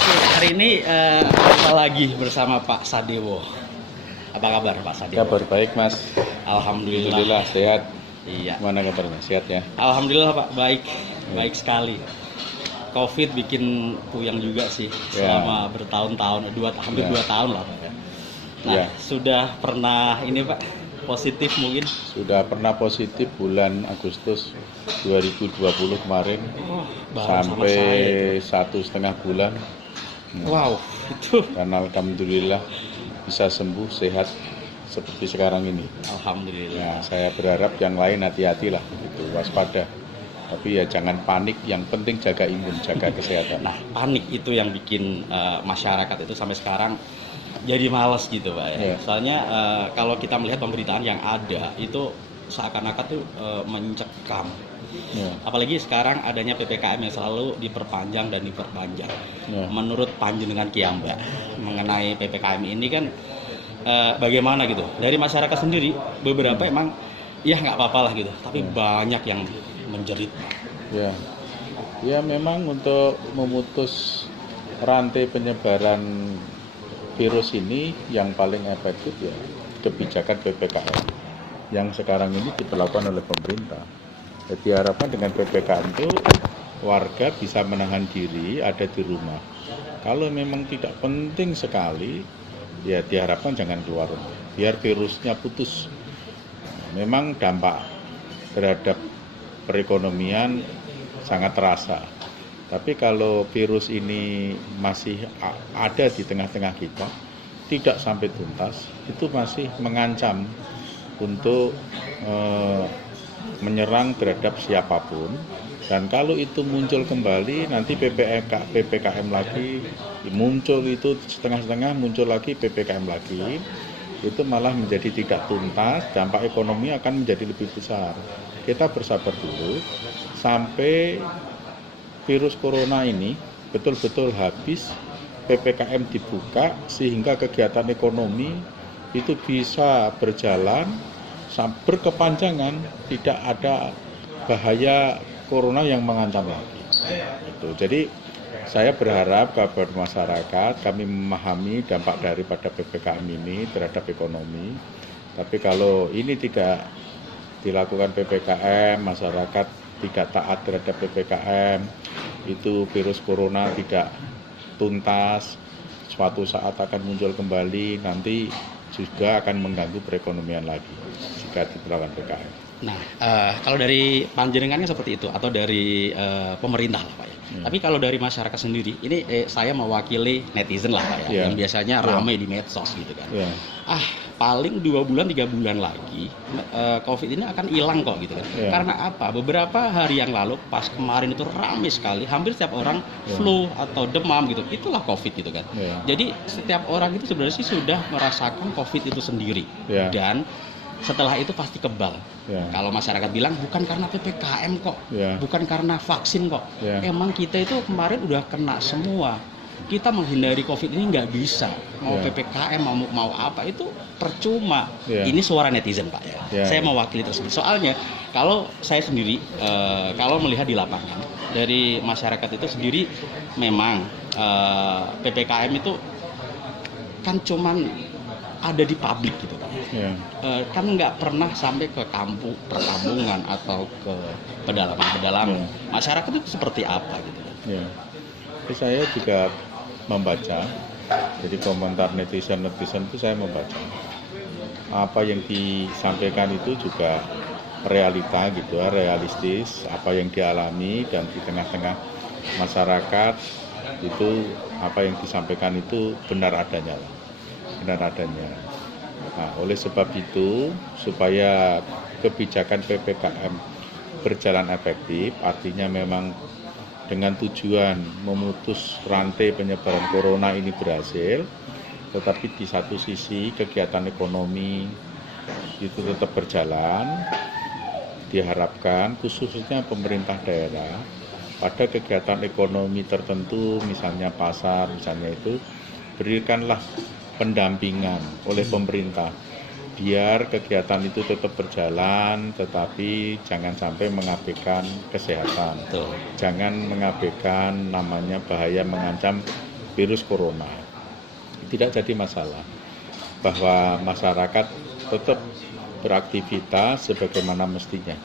Oke, hari ini kita lagi bersama Pak Sadewo. Apa kabar Pak Sadewo? Kabar baik Mas. Alhamdulillah. Alhamdulillah sehat. Iya. Gimana kabarnya? Sehat ya? Alhamdulillah Pak, baik. Baik sekali. Covid bikin puyeng juga sih selama bertahun-tahun, hampir 2 tahun lah Pak ya. Nah, sudah pernah ini Pak positif mungkin? Sudah pernah positif bulan Agustus 2020 kemarin sampai 1,5 bulan. Wow, itu. Karena alhamdulillah bisa sembuh sehat seperti sekarang ini. Alhamdulillah. Nah, saya berharap yang lain hati-hatilah, gitu, waspada. Tapi ya jangan panik, yang penting jaga imun, jaga kesehatan. Nah, panik itu yang bikin masyarakat itu sampai sekarang jadi malas gitu Pak ya. Soalnya kalau kita melihat pemberitaan yang ada itu seakan-akan tuh mencekam. Apalagi sekarang adanya PPKM yang selalu diperpanjang dan diperpanjang. Menurut panjenengan Kiambak mengenai PPKM ini kan bagaimana gitu? Dari masyarakat sendiri beberapa emang ya nggak apa-apa lah gitu, tapi banyak yang menjerit. Ya memang untuk memutus rantai penyebaran virus ini yang paling efektif ya kebijakan PPKM yang sekarang ini diberlakukan oleh pemerintah. Jadi harapan dengan PPKM itu warga bisa menahan diri, ada di rumah. Kalau memang tidak penting sekali, ya diharapkan jangan keluar rumah, biar virusnya putus. Memang dampak terhadap perekonomian sangat terasa. Tapi kalau virus ini masih ada di tengah-tengah kita, tidak sampai tuntas, itu masih mengancam untuk menyerang terhadap siapapun. Dan kalau itu muncul kembali, nanti PPKM lagi muncul, itu setengah-setengah muncul lagi PPKM lagi, itu malah menjadi tidak tuntas, dampak ekonomi akan menjadi lebih besar. Kita bersabar dulu sampai virus corona ini betul-betul habis, PPKM dibuka sehingga kegiatan ekonomi itu bisa berjalan berkepanjangan, tidak ada bahaya corona yang mengancam lagi. Jadi saya berharap kepada masyarakat, kami memahami dampak daripada PPKM ini terhadap ekonomi. Tapi kalau ini tidak dilakukan PPKM, masyarakat tidak taat terhadap PPKM, itu virus corona tidak tuntas, suatu saat akan muncul kembali, nanti juga akan mengganggu perekonomian lagi jika diberlakukan PPKM. Nah, kalau dari panjenengannya seperti itu atau dari pemerintah lah Pak ya. Tapi kalau dari masyarakat sendiri, ini saya mewakili netizen lah Pak ya, yang biasanya ramai di medsos gitu kan. Paling 2 bulan 3 bulan lagi COVID ini akan hilang kok gitu kan. Karena apa? Beberapa hari yang lalu pas kemarin itu ramai sekali, hampir setiap orang flu atau demam gitu. Itulah COVID gitu kan. Jadi setiap orang itu sebenarnya sih sudah merasakan COVID itu sendiri. Dan setelah itu pasti kebal. Kalau masyarakat bilang bukan karena PPKM kok, bukan karena vaksin kok. Emang kita itu kemarin udah kena semua. Kita menghindari COVID ini nggak bisa. Mau PPKM, mau apa itu percuma. Ini suara netizen Pak ya. Saya mewakili tersebut. Soalnya kalau saya sendiri, kalau melihat di lapangan dari masyarakat itu sendiri, memang PPKM itu kan cuman ada di publik gitu kan. Kan nggak pernah sampai ke perkampungan atau ke pedalaman. Masyarakat itu seperti apa gitu kan. Saya juga membaca, jadi komentar netizen itu saya membaca. Apa yang disampaikan itu juga realita gitu, realistis, apa yang dialami, dan di tengah-tengah masyarakat itu apa yang disampaikan itu benar adanya. Nah, oleh sebab itu, supaya kebijakan PPKM berjalan efektif, artinya memang dengan tujuan memutus rantai penyebaran corona ini berhasil, tetapi di satu sisi kegiatan ekonomi itu tetap berjalan, diharapkan khususnya pemerintah daerah pada kegiatan ekonomi tertentu, misalnya pasar, misalnya itu, berikanlah pendampingan oleh pemerintah biar kegiatan itu tetap berjalan, tetapi jangan sampai mengabaikan kesehatan. Jangan mengabaikan namanya bahaya mengancam virus corona. Tidak jadi masalah bahwa masyarakat tetap beraktivitas sebagaimana mestinya.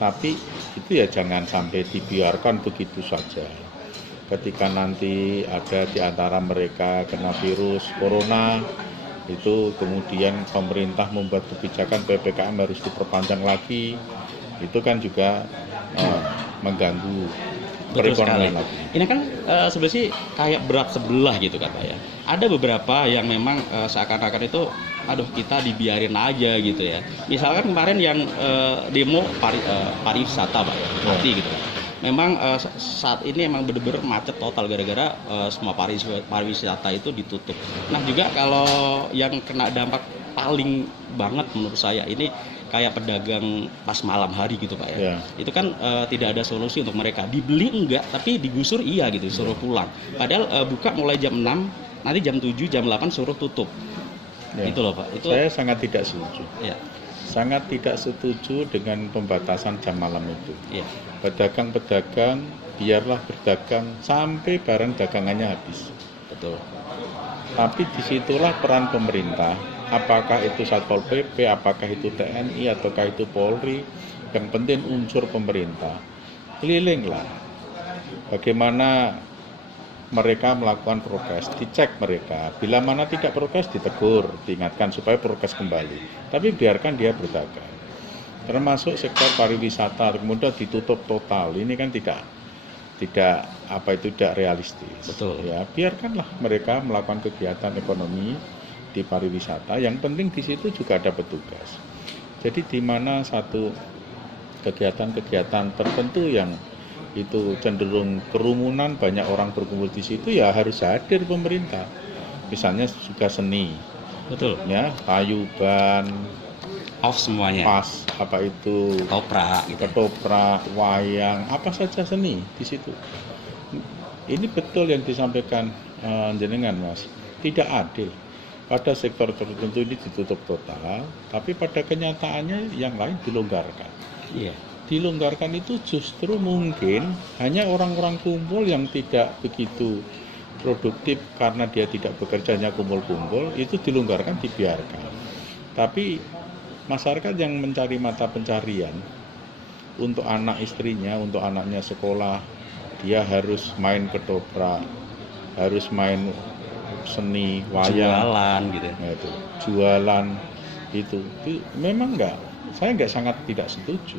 Tapi itu ya jangan sampai dibiarkan begitu saja. Ketika nanti ada di antara mereka kena virus corona, itu kemudian pemerintah membuat kebijakan PPKM harus diperpanjang lagi, itu kan juga mengganggu perekonomian lagi. Ini kan sebenarnya sih kayak berat sebelah gitu kata ya. Ada beberapa yang memang seakan-akan itu aduh kita dibiarin aja gitu ya. Misalkan kemarin yang demo pariwisata Pak, mati gitu. Memang saat ini emang benar-benar macet total gara-gara semua pariwisata itu ditutup. Nah juga kalau yang kena dampak paling banget menurut saya ini kayak pedagang pas malam hari gitu Pak ya. Itu kan tidak ada solusi untuk mereka. Dibeli enggak, tapi digusur iya gitu, suruh pulang. Padahal buka mulai jam 6, nanti jam 7, jam 8 suruh tutup. Itu loh Pak. Itu saya sangat tidak setuju. Ya. Sangat tidak setuju dengan pembatasan jam malam itu. Ya. Pedagang-pedagang biarlah berdagang sampai barang dagangannya habis. Betul. Tapi disitulah peran pemerintah. Apakah itu Satpol PP, apakah itu TNI, ataukah itu Polri, yang penting unsur pemerintah. Kelilinglah bagaimana mereka melakukan prokes, dicek mereka. Bila mana tidak prokes, ditegur, diingatkan supaya prokes kembali. Tapi biarkan dia berdagang. Termasuk sektor pariwisata, kemudian ditutup total. Ini kan tidak realistis. Betul. Ya, biarkanlah mereka melakukan kegiatan ekonomi di pariwisata. Yang penting di situ juga ada petugas. Jadi di mana satu kegiatan-kegiatan tertentu yang itu cenderung kerumunan, banyak orang berkumpul di situ, ya harus hadir pemerintah. Misalnya juga seni. Betul. Ya, payuban, off semuanya. pas, apa itu, ketoprak, wayang, apa saja seni di situ. Ini betul yang disampaikan jenengan Mas. Tidak adil. Pada sektor tertentu ini ditutup total, tapi pada kenyataannya yang lain dilonggarkan. Iya. Dilonggarkan itu justru mungkin hanya orang-orang kumpul yang tidak begitu produktif karena dia tidak bekerjanya kumpul-kumpul, itu dilonggarkan, dibiarkan. Tapi masyarakat yang mencari mata pencarian untuk anak istrinya, untuk anaknya sekolah, dia harus main ketoprak, harus main seni, wayang, jualan gitu. Nah, itu jualan itu memang saya sangat tidak setuju.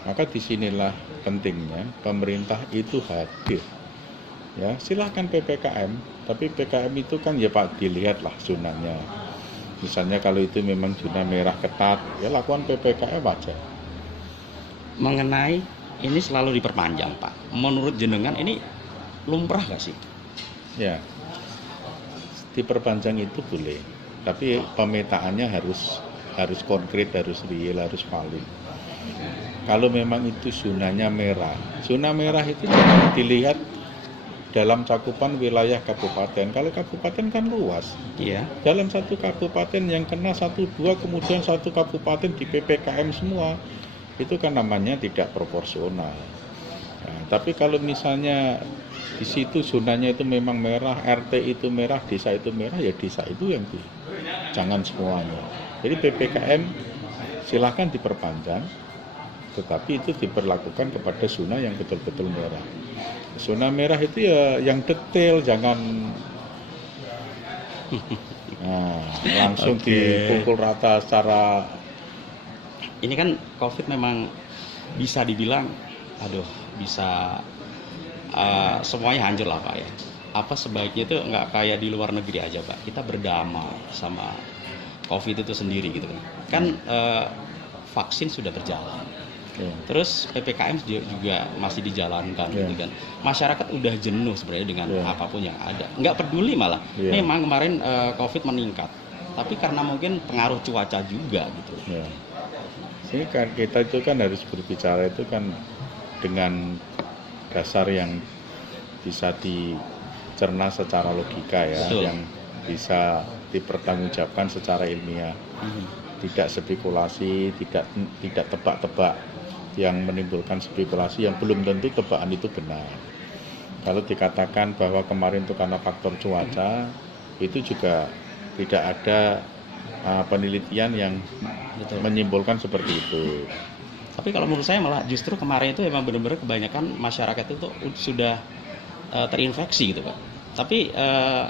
Maka disinilah pentingnya pemerintah itu hadir. Ya, silahkan PPKM, tapi PPKM itu kan ya Pak dilihatlah zonanya. Misalnya kalau itu memang zona merah ketat, ya lakukan PPKM aja. Mengenai ini selalu diperpanjang Pak. Menurut jenengan ini lumrah nggak sih? Ya, diperpanjang itu boleh, tapi pemetaannya harus konkret, harus real, harus valid. Kalau memang itu zonanya merah, zona merah itu jangan dilihat dalam cakupan wilayah kabupaten. Kalau kabupaten kan luas. Iya. Dalam satu kabupaten yang kena 1-2, kemudian satu kabupaten di PPKM semua, itu kan namanya tidak proporsional. Nah, tapi kalau misalnya di situ zonanya itu memang merah, RT itu merah, desa itu merah, ya desa itu yang jangan semuanya. Jadi PPKM silahkan diperpanjang, tetapi itu diperlakukan kepada zona yang betul-betul merah. Zona merah itu ya yang detail, jangan langsung dipukul rata secara. Ini kan COVID memang bisa dibilang, bisa semuanya hancur lah Pak ya. Apa sebaiknya itu nggak kayak di luar negeri aja Pak, kita berdamai sama COVID itu sendiri gitu kan. Kan vaksin sudah berjalan. Terus PPKM juga masih dijalankan gitu kan. Masyarakat udah jenuh sebenarnya dengan apapun yang ada. Nggak peduli malah. Memang kemarin COVID meningkat. Tapi karena mungkin pengaruh cuaca juga gitu. Ini kan kita itu kan harus berbicara itu kan dengan dasar yang bisa dicerna secara logika ya. Betul. Yang bisa dipertanggungjawabkan secara ilmiah. Tidak spekulasi, tidak tebak-tebak yang menimbulkan spekulasi yang belum tentu tebakan itu benar. Kalau dikatakan bahwa kemarin itu karena faktor cuaca, itu juga tidak ada penelitian yang menyimpulkan seperti itu. Tapi kalau menurut saya malah justru kemarin itu emang benar-benar kebanyakan masyarakat itu sudah terinfeksi gitu Pak. Tapi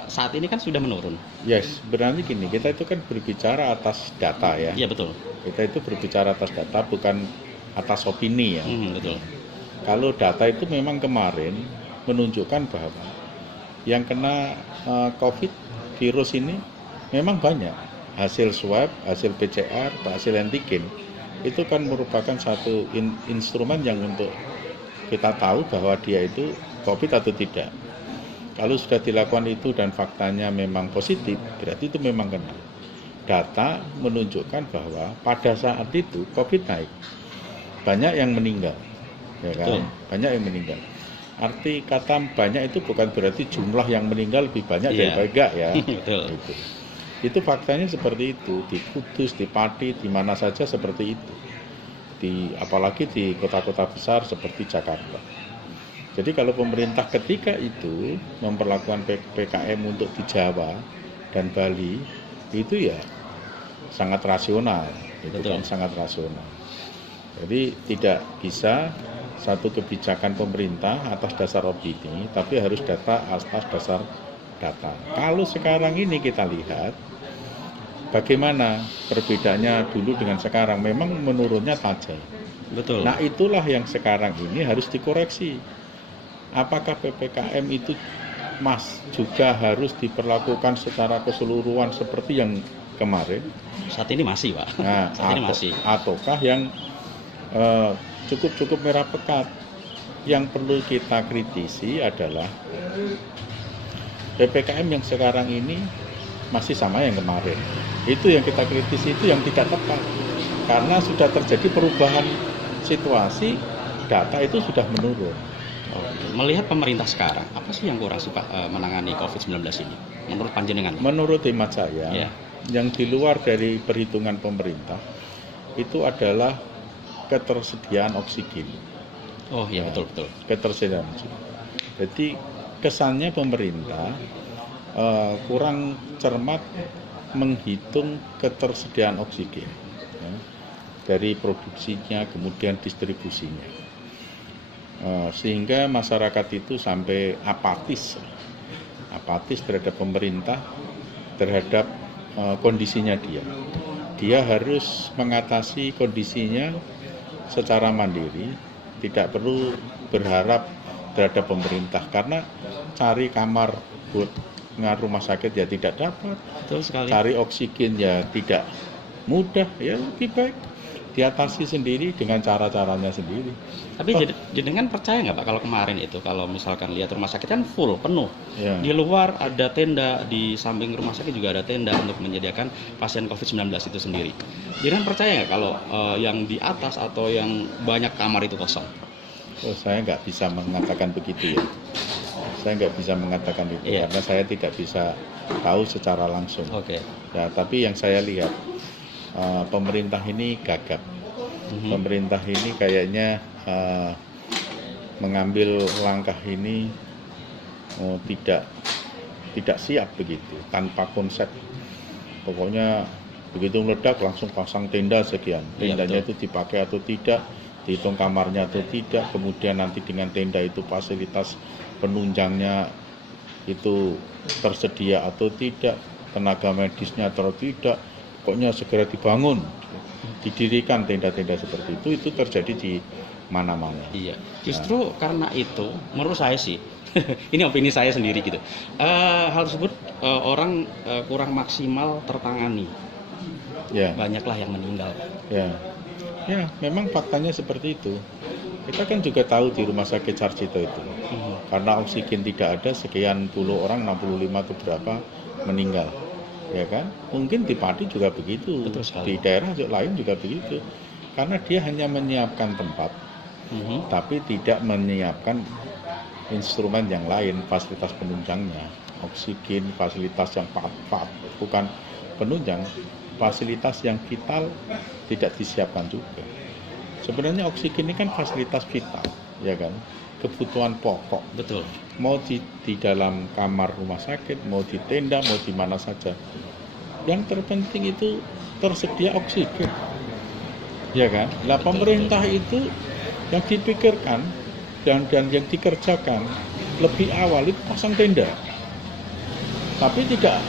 saat ini kan sudah menurun. Yes, berarti gini, kita itu kan berbicara atas data ya. Iya betul. Kita itu berbicara atas data, bukan atas opini ya. Betul. Kalau data itu memang kemarin menunjukkan bahwa yang kena COVID virus ini memang banyak. Hasil swab, hasil PCR, hasil antigen itu kan merupakan satu instrumen yang untuk kita tahu bahwa dia itu COVID atau tidak. Kalau sudah dilakukan itu dan faktanya memang positif, berarti itu memang kena. Data menunjukkan bahwa pada saat itu COVID naik, banyak yang meninggal, ya kan? Banyak yang meninggal. Arti kata banyak itu bukan berarti jumlah yang meninggal lebih banyak daripada enggak ya. Betul. Itu faktanya seperti itu, di Kudus, di Pati, di mana saja seperti itu. Apalagi di kota-kota besar seperti Jakarta. Jadi kalau pemerintah ketika itu memperlakukan PPKM untuk di Jawa dan Bali, itu ya sangat rasional, kan sangat rasional. Jadi tidak bisa satu kebijakan pemerintah atas dasar opini, tapi harus data atas dasar data. Kalau sekarang ini kita lihat, bagaimana perbedaannya dulu dengan sekarang, memang menurunnya tajam. Betul. Nah itulah yang sekarang ini harus dikoreksi. Apakah PPKM itu juga harus diperlakukan secara keseluruhan seperti yang kemarin? Saat ini masih Pak. Nah, Saat ini masih. Ataukah yang cukup merah pekat? Yang perlu kita kritisi adalah PPKM yang sekarang ini masih sama yang kemarin. Itu yang kita kritisi, itu yang tidak tepat. Karena sudah terjadi perubahan situasi, data itu sudah menurun. Melihat pemerintah sekarang, apa sih yang kurang sih Pak menangani COVID-19 ini? Menurut panjenengan? Menurut hemat saya, yang di luar dari perhitungan pemerintah, itu adalah ketersediaan oksigen. Oh iya, betul. Ketersediaan oksigen. Jadi kesannya pemerintah kurang cermat menghitung ketersediaan oksigen dari produksinya kemudian distribusinya, sehingga masyarakat itu sampai apatis terhadap pemerintah, terhadap kondisinya dia harus mengatasi kondisinya secara mandiri, tidak perlu berharap terhadap pemerintah, karena cari kamar buat rumah sakit ya tidak dapat. Betul sekali. Cari oksigen ya tidak mudah, ya lebih baik diatasi sendiri dengan cara-caranya sendiri. Tapi jenengan percaya nggak Pak kalau kemarin itu, kalau misalkan lihat rumah sakit kan full, penuh. Ya. Di luar ada tenda, di samping rumah sakit juga ada tenda untuk menyediakan pasien COVID-19 itu sendiri. Jenengan percaya nggak kalau yang di atas atau yang banyak kamar itu kosong? Oh, saya nggak bisa mengatakan begitu ya. Saya nggak bisa mengatakan itu karena saya tidak bisa tahu secara langsung. Ya, tapi yang saya lihat pemerintah ini gagap. Pemerintah ini kayaknya mengambil langkah ini tidak siap begitu, tanpa konsep. Pokoknya begitu meledak langsung pasang tenda sekian. Tendanya itu dipakai atau tidak, dihitung kamarnya atau tidak, kemudian nanti dengan tenda itu fasilitas penunjangnya itu tersedia atau tidak, tenaga medisnya atau tidak. Pokoknya segera dibangun, didirikan tenda-tenda seperti itu terjadi di mana-mana. Iya, justru karena itu, menurut saya sih, ini opini saya sendiri gitu, hal tersebut orang kurang maksimal tertangani. Banyaklah yang meninggal. Ya, memang faktanya seperti itu. Kita kan juga tahu di rumah sakit Sarjito itu, karena oksigen tidak ada, sekian puluh orang, 65 atau berapa meninggal. Ya kan, mungkin di Pati juga begitu, di daerah lain juga begitu, karena dia hanya menyiapkan tempat, tapi tidak menyiapkan instrumen yang lain, fasilitas penunjangnya, oksigen, fasilitas yang bukan penunjang, fasilitas yang vital tidak disiapkan juga. Sebenarnya oksigen ini kan fasilitas vital, ya kan, kebutuhan pokok. Betul. Mau di dalam kamar rumah sakit, mau di tenda, mau di mana saja. Yang terpenting itu tersedia oksigen. Ya kan? Lah pemerintah itu yang dipikirkan dan yang dikerjakan lebih awal itu pasang tenda. Tapi tidak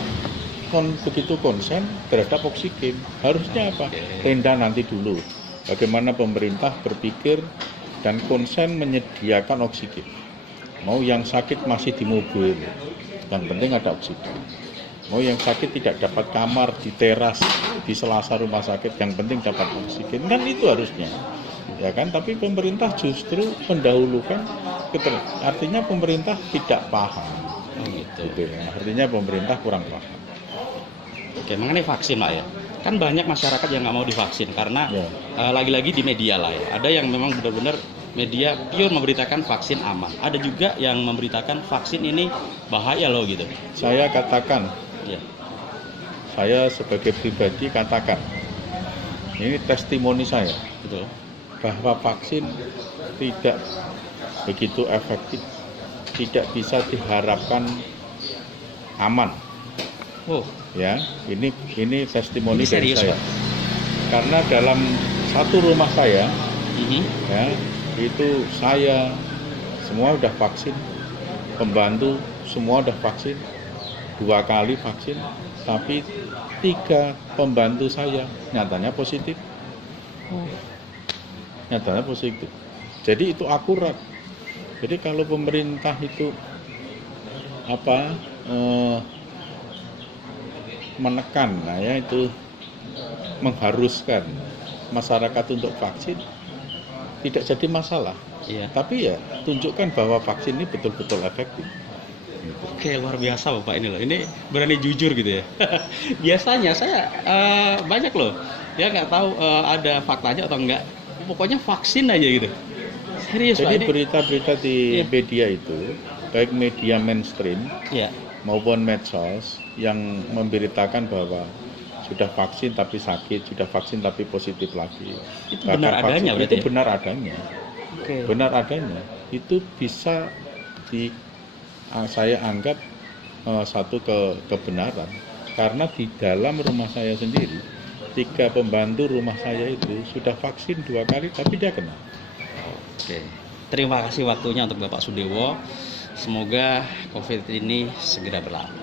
begitu konsen terhadap oksigen. Harusnya apa? Tenda nanti dulu. Bagaimana pemerintah berpikir dan konsen menyediakan oksigen. Mau yang sakit masih di mobil, yang penting ada oksigen. Mau yang sakit tidak dapat kamar di teras, di selasa rumah sakit, yang penting dapat oksigen. Kan itu harusnya. Ya kan? Tapi pemerintah justru mendahulukan, artinya pemerintah tidak paham. Gitu ya. Artinya pemerintah kurang paham. Oke, mengenai vaksin lah ya. Kan banyak masyarakat yang nggak mau divaksin karena lagi-lagi di media lah ya. Ada yang memang benar-benar media pure memberitakan vaksin aman. Ada juga yang memberitakan vaksin ini bahaya loh gitu. Saya katakan, saya sebagai pribadi katakan, ini testimoni saya, betul, bahwa vaksin tidak begitu efektif, tidak bisa diharapkan aman. Oh, ya, ini testimoni dari serius, saya. Pak? Karena dalam satu rumah saya, ya, itu saya semua udah vaksin, pembantu semua udah vaksin, 2 kali vaksin, tapi 3 pembantu saya nyatanya positif. Nyatanya positif. Jadi itu akurat. Jadi kalau pemerintah itu menekan, itu mengharuskan masyarakat untuk vaksin, tidak jadi masalah. Iya. Tapi ya tunjukkan bahwa vaksin ini betul-betul efektif. Oke, luar biasa Bapak ini loh. Ini berani jujur gitu ya. Biasanya saya banyak loh, ya nggak tahu ada faktanya atau enggak. Pokoknya vaksin aja gitu. Serius Pak. Jadi berita-berita di media itu, baik media mainstream maupun medsos yang memberitakan bahwa sudah vaksin tapi sakit, sudah vaksin tapi positif lagi. Itu benar adanya berarti? Itu benar adanya. Okay. Benar adanya. Itu bisa saya anggap satu kebenaran. Karena di dalam rumah saya sendiri, 3 pembantu rumah saya itu sudah vaksin 2 kali tapi dia kena. Oke. Terima kasih waktunya untuk Bapak Sudewo. Semoga COVID ini segera berlalu.